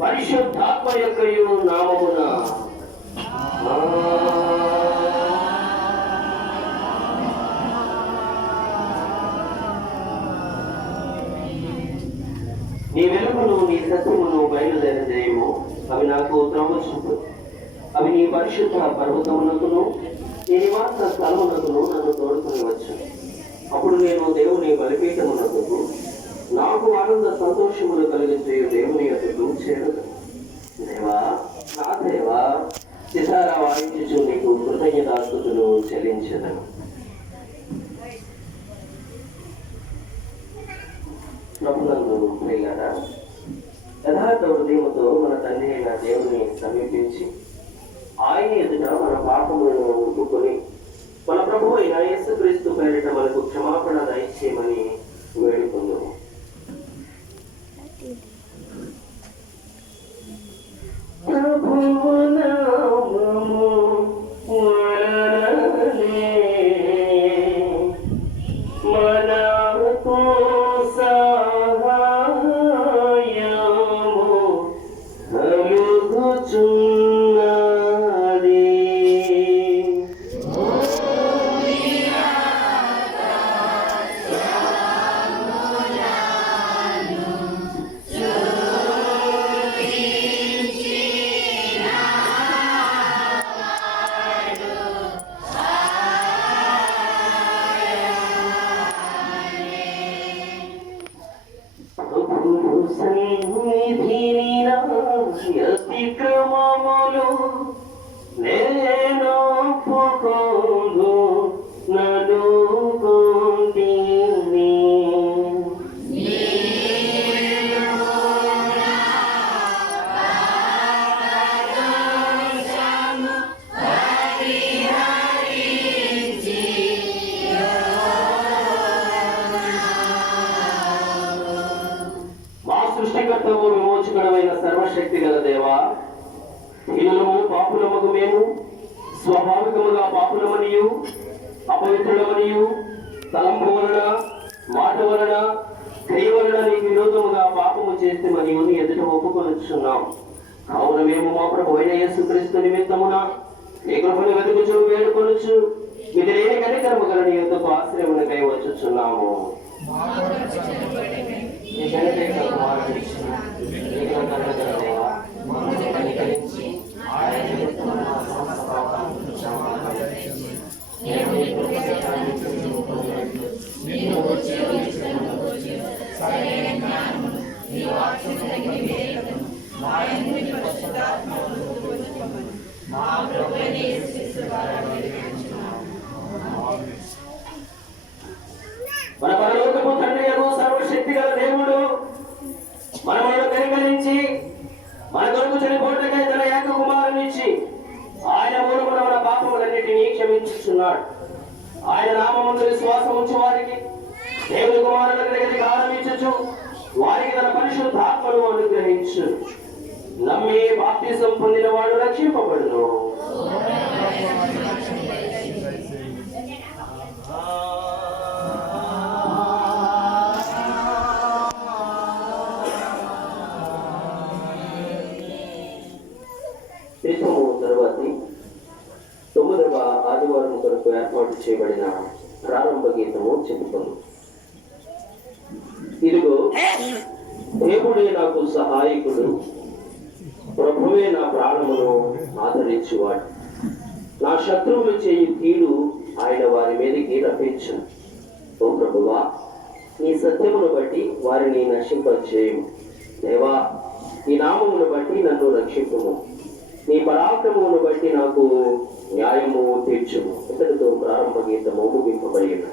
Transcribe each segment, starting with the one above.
పరిశుద్ధాత్మ యొక్క నామమున నీ వెలుగును నీ సత్యమును చేయము అవి నాకు త్రమశుద్ధు అవి నీ పరిశుద్ధ పర్వతమునకును నీ నివాస స్థలమునకును నన్ను తోడుకునివచ్చు అప్పుడు నేను దేవుని బలిపీఠమునకు నాకు ఆనంద సంతోషములు కలిగించే దేవుని దేవా నా దేవా సితారా వాయించు నీకు కృతజ్ఞతాస్తుతులు చెల్లించదను. ప్రభునందు ప్రియులారా యథార్థ హృదయముతో మన తండ్రి అయిన దేవుని సమీపించి ఆయన ఎదుట మన పాపములను ఒప్పుకొని మన ప్రభు అయిన యేసుక్రీస్తు పేరిట మనకు క్షమాపణ దయచేయమని వేడుకు ఎదుట కావున మేము మా ప్రభు అయిన యేసుక్రీస్తు నిమిత్తమున మీ కృపను వెతుకుచు వేడుకొనుచు మీరు లేని కనికరము గల నీ యొద్దకు వచ్చుచున్నాము. నేను సరైన నీ మన పరలోకము తండ్రి యొక్క సర్వశక్తి గల దేవుడు మనలను కనికరించి మన కొరకు చనిపోటకై తన ఏక కుమారునిచ్చి ఆయన మూలమున మన పాపములన్నిటినీ క్షమించుచున్నాడు. ఆయన నామముందు విశ్వాసం ఉంచు వారికి దేవుని కుమారుల దగ్గరికి ఆరంభించచ్చు వారికి తన పరిశుద్ధాత్మను అనుగ్రహించు నమ్మి బాప్తిసం పొందిన వాడు రక్షింపబడును. తర్వాతి తరువాతి తొమ్మిదవ ఆదివారం కొరకు ఏర్పాటు చేయబడిన ప్రారంభ గీతము చెప్పుకుంది. ఇదిగో దేవుడే నాకు సహాయకుడు. ప్రభువే నా ప్రాణమును ఆదరించేవాడు. నా శత్రువులు చేయి కీడు ఆయన వారి మీదకి రప్పించు ఓ ప్రభువా నీ సత్యమును బట్టి వారిని నశింపచేయము దేవా నీ నామమును బట్టి నన్ను రక్షింపుము. నీ పరాక్రమమును బట్టి నాకు న్యాయము తీర్చుము. ఇతడితో ప్రారంభ గీతము ముగింపబడిన.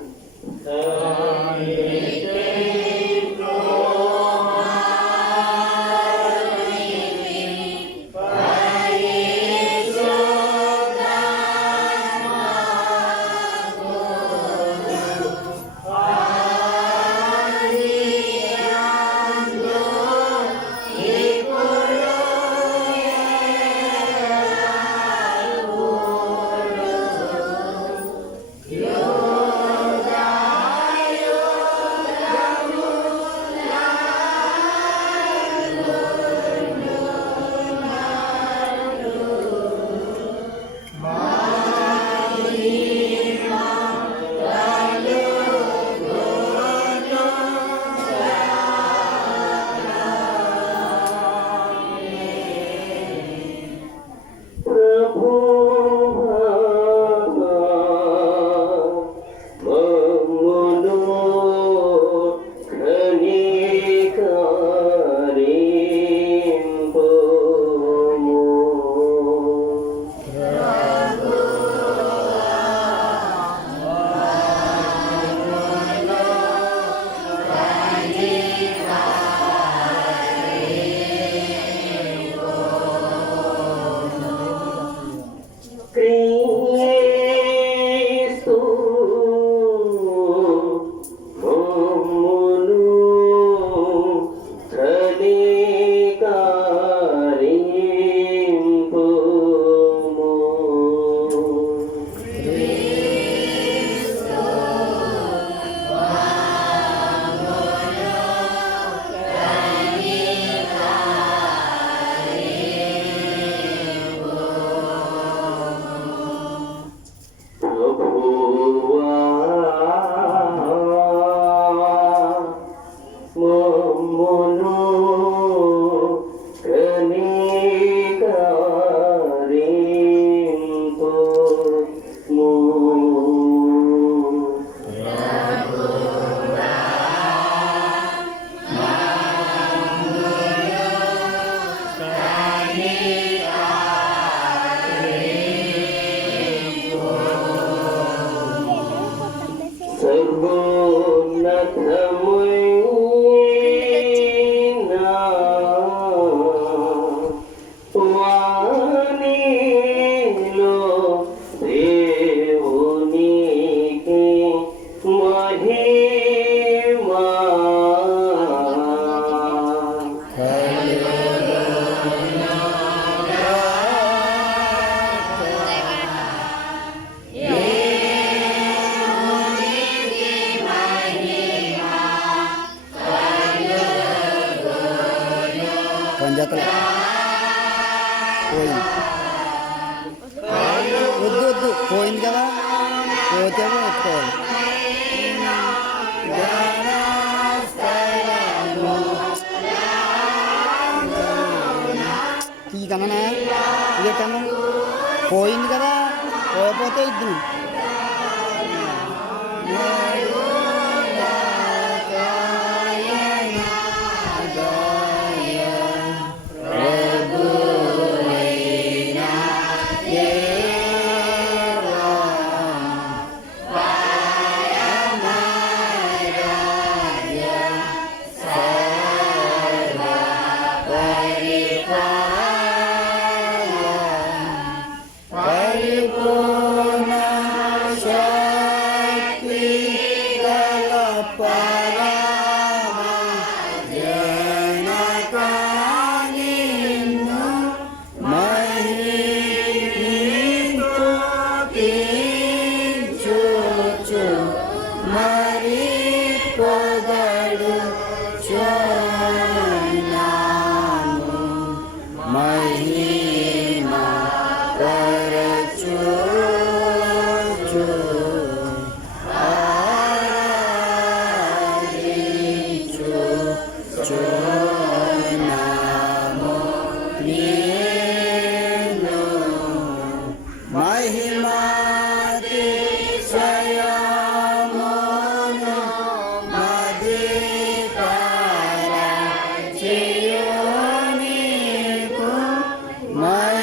పోయింది కదా? పోతేమో ఎత్తుకోవాలి ఈ కన్నా ఇదే కన్నా. పోయింది కదా? పోకపోతే ఇద్దరు.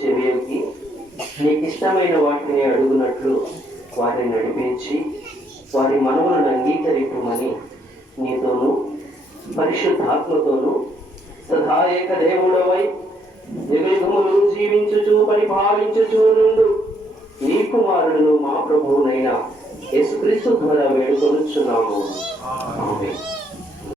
కరుణతో నీకు ఇష్టమైన వాటిని అడుగునట్లు వారిని నడిపించి వారి మనవులను అంగీకరింపమని నీతోనూ పరిశుద్ధాత్మతోనూ సదా ఏక దేవుడవై జగయుగములు జీవించుచు పరిపాలించుచు నుండు నీ కుమారుడును మా ప్రభువునైన యేసుక్రీస్తు ద్వారా వేడుకొనుచున్నాము. ఆమె